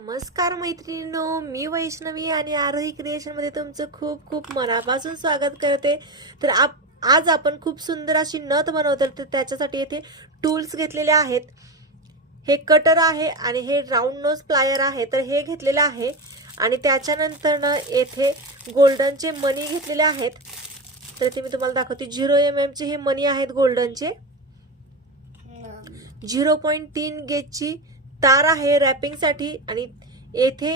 नमस्कार मैत्रिणींनो, मी वैष्णवी आणि आरोही क्रिएशनमध्ये तुमचं खूप खूप मनापासून स्वागत करते. तर आज आपण खूप सुंदर अशी नथ बनवतो. तर त्याच्यासाठी येथे टूल्स घेतलेले आहेत. हे कटर आहे आणि हे राऊंड नोज प्लायर आहे. तर हे घेतलेलं आहे आणि त्याच्यानंतर ना येथे गोल्डनचे मनी घेतलेले आहेत. तर ते मी तुम्हाला दाखवते. 0 चे हे मनी आहेत गोल्डनचे. 0.3 गेजची तार आहे रॅपिंगसाठी आणि येथे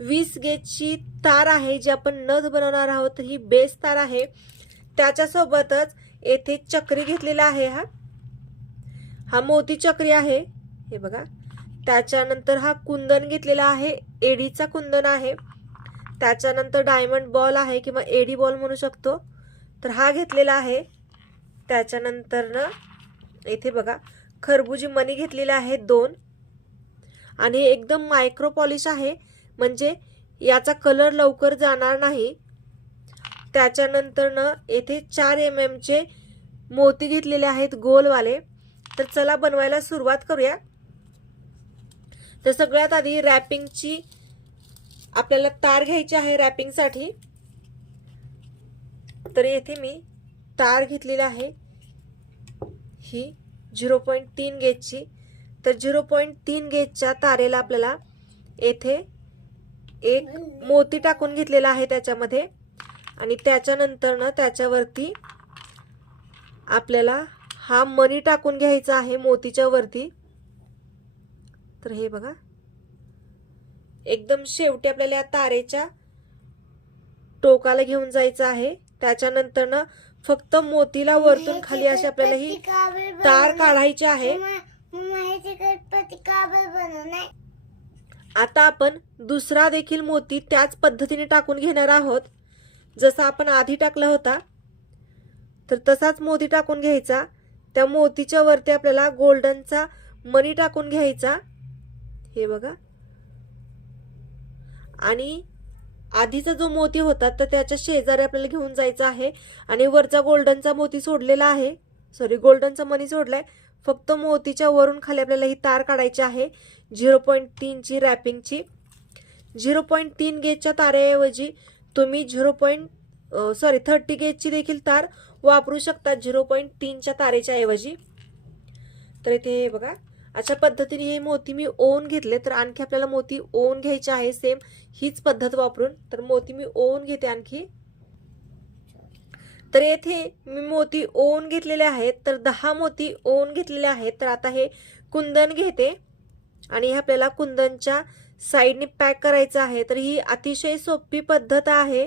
20 गेजची तार आहे जी आपण नथ बनवणार आहोत. तर ही बेस तार आहे. त्याच्यासोबतच येथे चक्री घेतलेला आहे. हा मोती चक्री आहे, हे बघा. त्याच्यानंतर हा कुंदन घेतलेला आहे, एडीचा कुंदन आहे. त्याच्यानंतर डायमंड बॉल आहे किंवा एडी बॉल म्हणू शकतो, तर हा घेतलेला आहे. त्याच्यानंतर ना इथे बघा खरबुजी मनी घेतलेला आहे 2 आणि एकदम मायक्रो पॉलिश आहे, म्हणजे याचा कलर लवकर जाणार नाही. त्याच्यानंतर ना येथे 4 mm चे मोती घेतलेले आहेत गोलवाले. तर चला बनवायला सुरुवात करूया. तर सगळ्यात आधी रॅपिंगची आपल्याला तार घ्यायची आहे रॅपिंगसाठी. तर येथे मी तार घेतलेली आहे ही 0.3 गेजची. तर 0.3 गेजच्या तारेला आपल्याला येथे एक मोती टाकून घेतलेला आहे त्याच्यामध्ये आणि त्याच्यानंतर ना त्याच्यावरती आपल्याला हा मनी टाकून घ्यायचा आहे मोतीच्या वरती. तर हे बघा एकदम शेवटी आपल्याला या तारेच्या टोकाला घेऊन जायचं आहे. त्याच्यानंतर ना फक्त मोतीला वरतून खाली अशी आपल्याला ही तार काढायची आहे. आता आपण दुसरा देखील मोती त्याच पद्धतीने टाकून घेणार आहोत जसा आपण आधी टाकला होता. तर तसाच मोती टाकून घ्यायचा. त्या मोतीच्या वरती आपल्याला गोल्डनचा मनी टाकून घ्यायचा, हे बघा. आणि आधीचा जो मोती होता तर त्याच्या शेजारी आपल्याला घेऊन जायचा आहे आणि वरचा गोल्डनचा मोती सोडलेला आहे, गोल्डनचा मनी सोडलाय. फक्त मोतीच्या वरून खाली आपल्याला ही तार काढायची आहे 0.3 ची रॅपिंगची. 0.3 गेजच्या तारेऐवजी तुम्ही 30 गेजची देखील तार वापरू शकता 0.3 च्या तारेच्या ऐवजी. तर इथे बघा अशा पद्धतीने हे मोती मी ओवून घेतले. तर आणखी आपल्याला मोती ओवून घ्यायचे आहे सेम हीच पद्धत वापरून. तर मोती मी ओवून घेते आणखी. तर येथे मी मोती ओवून घेतलेले आहेत. तर 10 मोती ओवून घेतलेले आहेत. तर आता हे कुंदन घेते आणि हे आपल्याला कुंदनच्या साईडने पॅक करायचं आहे. तर ही अतिशय सोपी पद्धत आहे.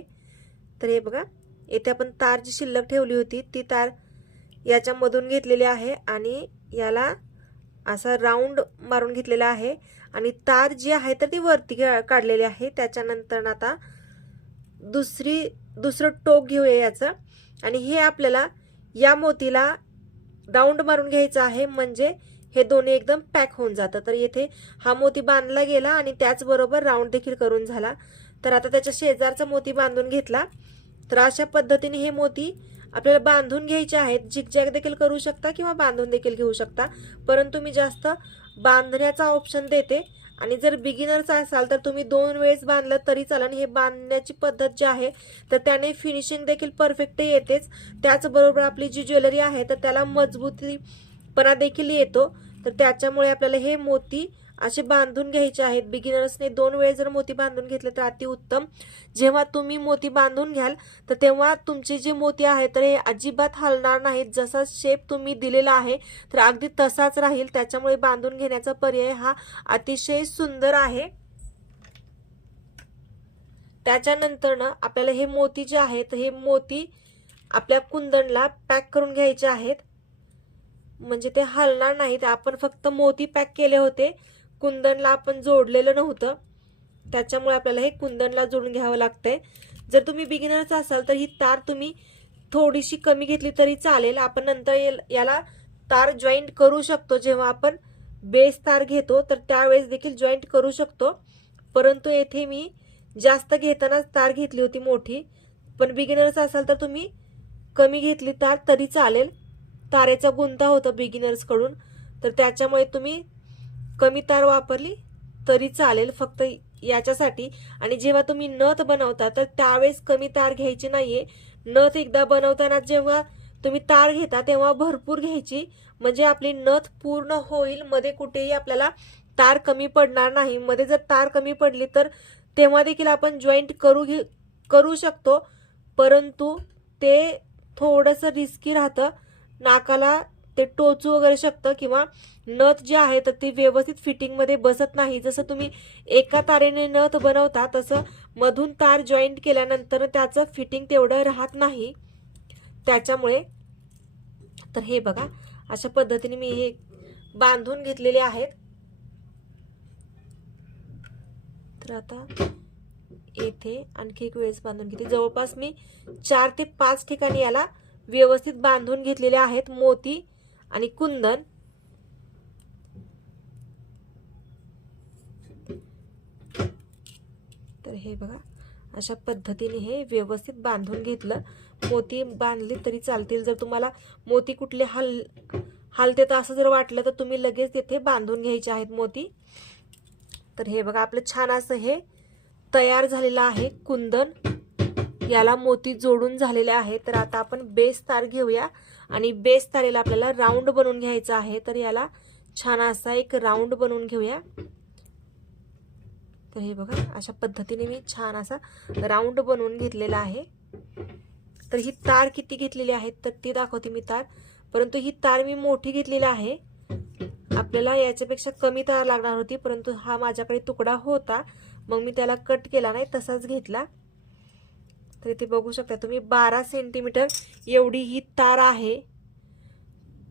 तर हे बघा येथे आपण तार जी शिल्लक ठेवली होती ती तार याच्यामधून घेतलेली आहे आणि याला असा राऊंड मारून घेतलेला आहे आणि तार जी आहे तर ती वरती काढलेली आहे. त्याच्यानंतर आता दुसरं टोक घेऊया याचं आणि हे आपल्याला या मोतीला राऊंड मारून घ्यायचं आहे, म्हणजे हे दोन्ही एकदम पॅक होऊन जातं. तर येथे हा मोती बांधला गेला आणि त्याचबरोबर राऊंड देखील करून झाला. तर आता त्याच्या शेजारचा मोती बांधून घेतला. तर अशा पद्धतीने हे मोती आपल्याला बांधून घ्यायचे आहेत. झिगझॅग देखील करू शकता किंवा बांधून देखील घेऊ शकता, परंतु मी जास्त बांधण्याचा ऑप्शन देते. आणि जर बिगिनर्स असाल तर तुम्ही 2 वेळेस बांधलं तरी चालेल. हे बांधण्याची पद्धत जी आहे तर त्याने फिनिशिंग देखील परफेक्ट येतेच. त्याचबरोबर आपली जी ज्वेलरी आहे तर त्याला मजबूतीपणा देखील येतो. तर त्याच्यामुळे आपल्याला हे मोती असे बांधून घ्यायचे आहेत. बिगिनर्सने 2 वेळेस जर मोती बांधून घेतले तर अतिउत्तम. जेव्हा तुम्ही मोती बांधून घ्याल तर तेव्हा तुमचे जे मोती आहेत तर हे अजिबात हलणार नाहीत. जसा शेप तुम्ही दिलेला आहे तर अगदी तसाच राहील. त्याच्यामुळे बांधून घेण्याचा पर्याय हा अतिशय सुंदर आहे. त्याच्यानंतर ना आपल्याला हे मोती जे आहेत हे मोती आपल्या कुंदनला पॅक करून घ्यायचे आहेत, म्हणजे ते हलणार नाहीत. आपण फक्त मोती पॅक केले होते, कुंदनला आपण जोडलेलं नव्हतं. त्याच्यामुळे आपल्याला हे कुंदनला जोडून घ्यावं लागतंय. जर तुम्ही बिगिनर्स असाल तर ही तार तुम्ही थोडीशी कमी घेतली तरी चालेल. आपण नंतर याला तार जॉईंट करू शकतो. जेव्हा आपण बेस तार घेतो तर त्यावेळेस देखील जॉईंट करू शकतो, परंतु येथे मी जास्त घेतानाच तार घेतली होती मोठी. पण बिगिनर्स असाल तर तुम्ही कमी घेतली तार तरी चालेल. तारेचा गुंता होता बिगिनर्स कडून, तर त्याच्यामुळे तुम्ही कमी तार वापरली तरी चालेल, फक्त याच्यासाठी. आणि जेव्हा तुम्ही नथ बनवता तर त्यावेळेस कमी तार घ्यायची नाहीये. नथ एकदा बनवताना जेव्हा तुम्ही तार घेता तेव्हा भरपूर घ्यायची, म्हणजे आपली नथ पूर्ण होईल, मध्ये कुठेही आपल्याला तार कमी पडणार नाही. मध्ये जर तार कमी पडली तर तेव्हा देखील आपण जॉईंट करू शकतो, परंतु ते थोडंसं रिस्की राहतं. नाकाला ते टोचू वगैरे शकतं, किंवा नथ जी आहे तर ती व्यवस्थित फिटिंगमध्ये बसत नाही. जसं तुम्ही एका तारेने नथ बनवता तसं मधून तार जॉईंट केल्यानंतर त्याचं फिटिंग तेवढं राहत नाही त्याच्यामुळे. तर हे बघा, अशा पद्धतीने मी हे बांधून घेतलेले आहेत. तर आता येथे आणखी एक वेळेस बांधून घेते. जवळपास मी 4 ते 5 ठिकाणी याला व्यवस्थित बांधून घेतलेले आहेत मोती आणि कुंदन. तर हे बघा, अशा पद्धतीने हे व्यवस्थित बांधून घेतलं. मोती बांधले तरी चालतील. जर तुम्हाला मोती कुठले हलते तर असं जर वाटलं तर तुम्ही लगेच तिथे बांधून घ्यायचे आहेत मोती. तर हे बघा, आपलं छान असं हे तयार झालेलं आहे कुंदन. याला मोती जोडून झालेले आहे. तर आता आपण बेस तार घेऊया आणि बेस तारेला आपल्याला राऊंड बनवून घ्यायचा आहे. तर याला छान असा एक राऊंड बनवून घेऊया. तर हे बघा, अशा पद्धतीने मी छान असा राऊंड बनवून घेतलेला आहे. तर ही तार किती घेतलेली आहे तर ती दाखवते मी तार, परंतु ही तार मी मोठी घेतलेली आहे. आपल्याला याच्यापेक्षा कमी तार लागणार होती, परंतु हा माझ्याकडे तुकडा होता, मग मी त्याला कट केला नाही, तसाच घेतला. तर इथे बघू शकता तुम्ही 12 सेंटीमीटर एवढी ही तार आहे.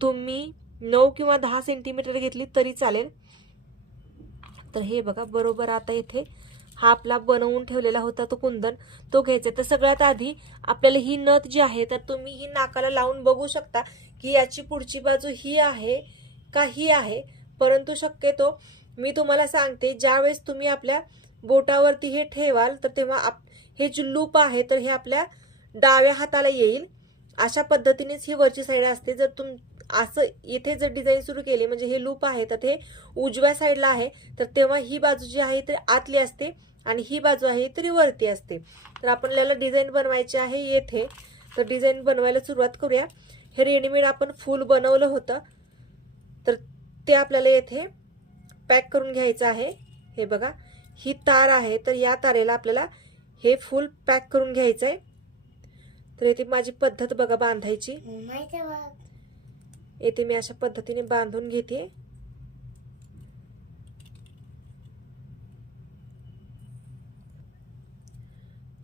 तुम्ही 9 किंवा 10 सेंटीमीटर घेतली तरी चालेल. तर हे बघा, बरोबर आता इथे हा आपला बनवून ठेवलेला होता तो कुंदन, तो घ्यायचा. तर सगळ्यात आधी आपल्याला ही नथ जी आहे तर तुम्ही ही नाकाला लावून बघू शकता की याची पुढची बाजू ही आहे का ही आहे. परंतु शक्यतो मी तुम्हाला सांगते, ज्यावेळेस तुम्ही आपल्या बोटावरती हे ठेवाल तर तेव्हा हे जे लूप आहे तर हे आपल्या डाव्या हाताला येईल. अशा पद्धतीनेच ही वरची साईड असते. जर असं इथे जर डिझाईन सुरू केली, म्हणजे हे लूप आहे तर ते उजव्या साईडला आहे, तर तेव्हा ही बाजू जी आहे ती आतली असते आणि ही बाजू आहे तरी वरती असते. तर आपल्याला डिझाईन बनवायची आहे येथे. तर डिझाईन बनवायला सुरुवात करूया. हे रेडीमेड आपण फूल बनवलं होतं, तर ते आपल्याला येथे पॅक करून घ्यायचं आहे. हे बघा, ही तार आहे तर या तारेला आपल्याला हे फूल पॅक करून घ्यायचं आहे. तर येथे माझी पद्धत बघा बांधायची. येथे मी अशा पद्धतीने बांधून घेते.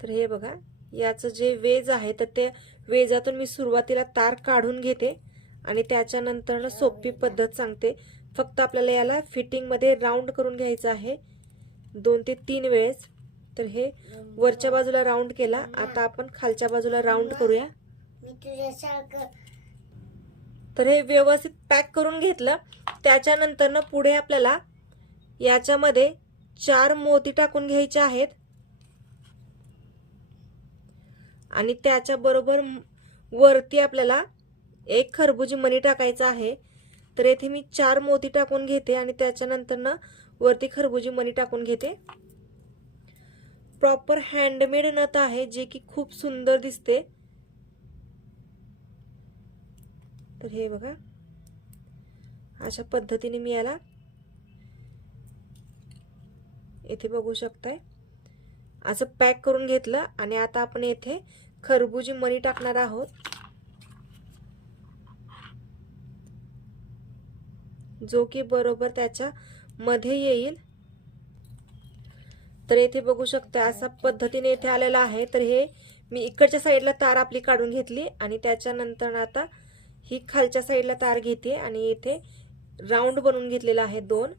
तर हे बघा, याचं जे वेज आहे तर त्या वेजातून मी सुरुवातीला तार काढून घेते आणि त्याच्यानंतर सोपी पद्धत सांगते. फक्त आपल्याला याला फिटिंग मध्ये राऊंड करून घ्यायचं आहे 2 ते 3 वेळेस. तर हे वरच्या बाजूला राऊंड केला, आता आपण खालच्या बाजूला राऊंड करूया. तर हे व्यवस्थित पॅक करून घेतलं. त्याच्यानंतर ना पुढे आपल्याला याच्यामध्ये 4 मोती टाकून घ्यायचे आहेत आणि त्याच्या बरोबर वरती आपल्याला एक खरबुजी मणी टाकायचा आहे. तर येथे मी 4 मोती टाकून घेते आणि त्याच्यानंतर ना वरती खरबुजी मणी टाकून घेते. प्रॉपर हँडमेड नथ आहे, जे की खूप सुंदर दिसते. तर हे बघा, अशा पद्धतीने मी याला येथे बघू शकताय असं पॅक करून घेतलं. आणि आता आपण येथे खरबुजी मणी टाकणार आहोत, जो की बरोबर त्याच्या मध्ये येईल. तर येथे बघू शकता अशा पद्धतीने इथे आलेला आहे. तर हे मी इकडच्या साईडला तार आपली काढून घेतली आणि त्याच्यानंतर आता ही खालच्या साईडला तार घेते आणि इथे राऊंड बनवून घेतलेला आहे 2.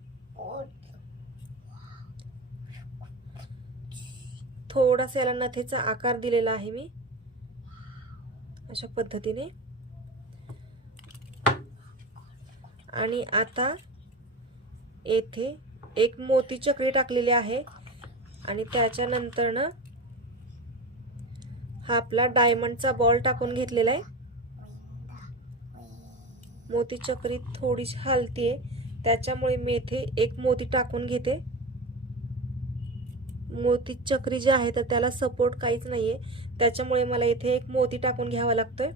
थोडासा याला नथीचा आकार दिलेला आहे मी अशा पद्धतीने. आणि आता येथे एक मोती चक्री टाकलेली आहे आणि त्याच्यानंतर ना हा आपला डायमंडचा बॉल टाकून घेतलेला आहे. मोती चक्री थोडीशी हलतीये, त्याच्यामुळे मी इथे एक मोती टाकून घेते. मोती चक्री जी आहे तर त्याला सपोर्ट काहीच नाहीये, त्याच्यामुळे मला इथे एक मोती टाकून घ्यावा लागतोय.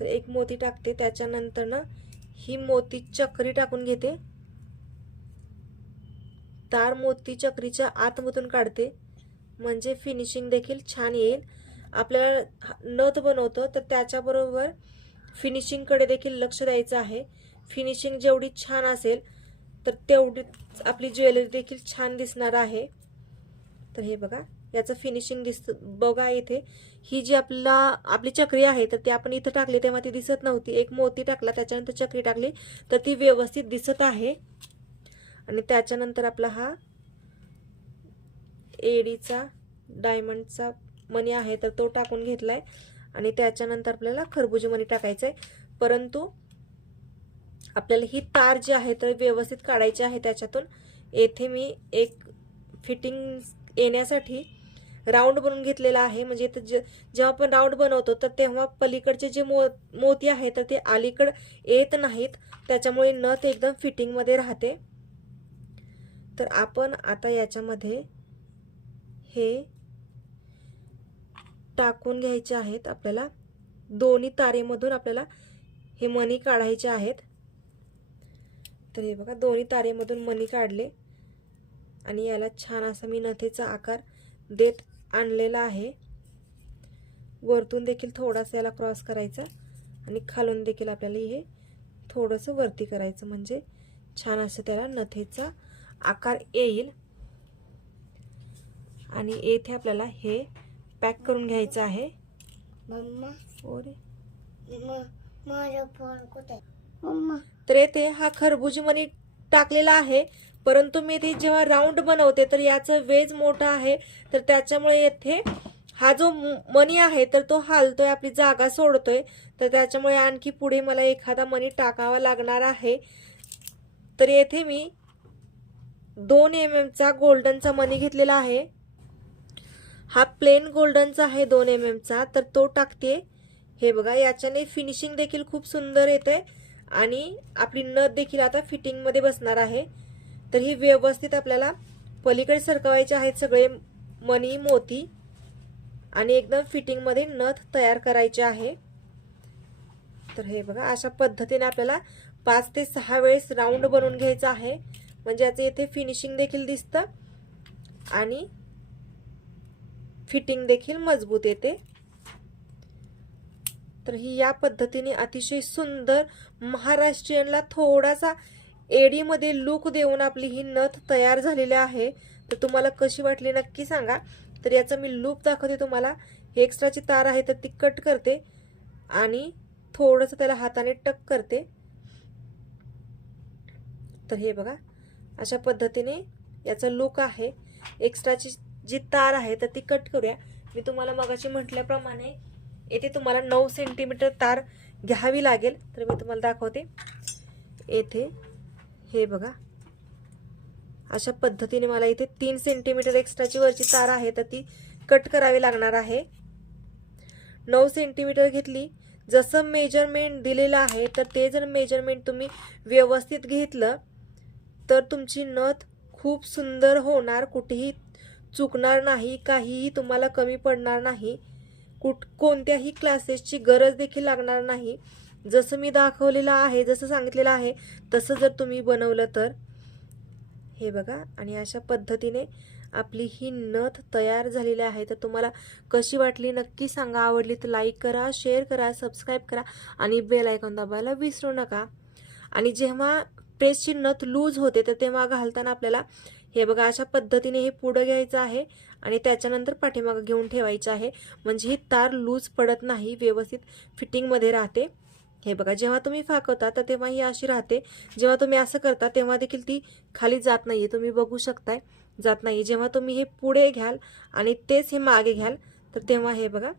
तर एक मोती टाकते, त्याच्यानंतर ना ही मोती चक्री टाकून घेते, तार मोती चक्रीच्या आतमधून काढते, म्हणजे फिनिशिंग देखील छान येईल. आपल्याला नथ बनवतो तर त्याच्याबरोबर फिनिशिंगकडे देखील लक्ष द्यायचं आहे. फिनिशिंग जेवढी छान असेल तर तेवढीच आपली ज्वेलरी देखील छान दिसणार आहे. तर हे बघा याचं फिनिशिंग दिसतं बघा. इथे ही जी आपली चक्री आहे तर ती आपण इथं टाकली तेव्हा ती दिसत नव्हती. एक मोती टाकला, त्याच्यानंतर चक्री टाकली तर ती व्यवस्थित दिसत आहे. आणि त्याच्यानंतर आपला हा एडीचा डायमंडचा मणी आहे तर तो टाकून घेतलाय. आणि त्याच्यानंतर आपल्याला खरबुजी मणी टाकायचंय, परंतु आपल्याला ही तार जी आहे तर व्यवस्थित काढायची आहे त्याच्यातून. येथे मी एक फिटिंग येण्यासाठी राऊंड बनवून घेतलेला आहे. म्हणजे जेव्हा आपण राऊंड बनवतो तर तेव्हा पलीकडचे जे मोती आहे तर ते अलीकडे येत नाहीत, त्याच्यामुळे नथ एकदम फिटिंग मध्ये राहते. तर आपण आता याच्यामध्ये हे टाकून घ्यायचे आहेत. आपल्याला दोन्ही तारेमधून आपल्याला हे मणी काढायचे आहेत. तर हे बघा दोन्ही तारेमधून मणी काढले आणि याला छान असा मी नथेचा आकार देत आणलेला आहे. वरतून देखील थोडासा याला क्रॉस करायचा आणि खालून देखील आपल्याला हे थोडंसं वरती करायचं, म्हणजे छान असं त्याला नथेचा आकार येईल. आणि येथे आपल्याला हे पॅक करून घ्यायचं आहे. मम्मा ओरे माझा फोन कुठे मम्मा? तर येथे हा खरबुजी मणी टाकलेला आहे, परंतु मी इथे जेव्हा राऊंड बनवते तर याचं वेज मोठं आहे, तर त्याच्यामुळे येथे हा जो मणी आहे तर तो हालतोय, आपली जागा सोडतोय, तर त्याच्यामुळे आणखी पुढे मला एखादा मणी टाकावा लागणार आहे. तर येथे मी 2 mm चा गोल्डनचा मणी घेतलेला आहे. हा प्लेन गोल्डनचा आहे 2 mm चा, तर तो टाकते. हे बघा याच्याने फिनिशिंग देखील खूप सुंदर येते आणि आपली नथ देखील आता फिटिंग मध्ये बसणार आहे. तर ही व्यवस्थित आपल्याला पलीकडे सरकवायचे आहेत सगळे मणी मोती आणि एकदम फिटिंग मध्ये नथ तयार करायची आहे. तर हे बघा अशा पद्धतीने आपल्याला 5 ते 6 वेळेस राऊंड बनवून घ्यायचा आहे, म्हणजे याचे इथे फिनिशिंग देखील दिसतं आणि फिटिंग देखील मजबूत येते. तर ही या पद्धतीने अतिशय सुंदर महाराष्ट्रीयनला थोडासा एडीमध्ये लुक देऊन आपली ही नथ तयार झालेली आहे. तर तुम्हाला कशी वाटली नक्की सांगा. तर याचा मी लूप दाखवते तुम्हाला. ही एक्स्ट्राची तार आहे तर ती कट करते आणि थोडंसं त्याला हाताने टक करते. तर हे बघा अशा पद्धतीने याचा लुक आहे. एक्स्ट्राची जी तार आहे तर ती कट करूया. मी तुम्हाला मगाशी म्हटल्याप्रमाणे येथे तुम्हाला 9 सेंटीमीटर तार घ्यावी लागेल. तर मी तुम्हाला दाखवते. येथे हे बघा अशा पद्धतीने मला इथे 3 सेंटीमीटर एक्स्ट्राची वरची तार आहे तर ती कट करावी लागणार आहे. 9 सेंटीमीटर घेतली. जसं मेजरमेंट दिलेलं आहे तर ते जर मेजरमेंट तुम्ही व्यवस्थित घेतलं तर तुमची नथ खूप सुंदर होणार, कुठेही चुकणार नाही, काहीही तुम्हाला कमी पडणार नाही, कोणत्याही क्लासेसची गरज देखील लागणार नाही. जसं मी दाखवलेलं आहे, जसं सांगितलेलं आहे तसं जर तुम्ही बनवलं तर हे बघा. आणि अशा पद्धतीने आपली ही नथ तयार झालेली आहे. तर तुम्हाला कशी वाटली नक्की सांगा. आवडली तर लाईक करा, शेअर करा, सबस्क्राईब करा आणि बेल आयकॉन दाबायला विसरू नका. आणि जेव्हा प्रेसची नथ लूज होते तर तेव्हा घालताना आपल्याला हे बघा अशा पद्धतीने हे पुढे घ्यायचं आहे आणि त्याच्यानंतर पाठीमागे घेऊन ठेवायचं आहे, म्हणजे ही तार लूज पडत नाही, व्यवस्थित फिटिंग मध्ये राहते. हे बघा जेव्हा तुम्ही फाकवता तर तेव्हा ही अशी राहते, जेव्हा तुम्ही असं करता तेव्हा देखील ती खाली जात नाहीये, तुम्ही बघू शकताय जात नाही. जेव्हा तुम्ही हे पुढे घ्याल आणि तेच हे मागे घ्याल तर तेव्हा हे बघा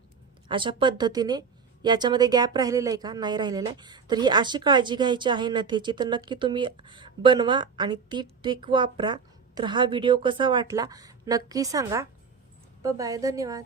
अशा पद्धतीने याच्यामध्ये गॅप राहिलेला आहे का, नाही राहिलेला आहे. तर ही अशी काळजी घ्यायची आहे नथेची. तर नक्की तुम्ही बनवा आणि ती ट्रिक वापरा. तर हा व्हिडिओ कसा वाटला नक्की सांगा. बाय, धन्यवाद.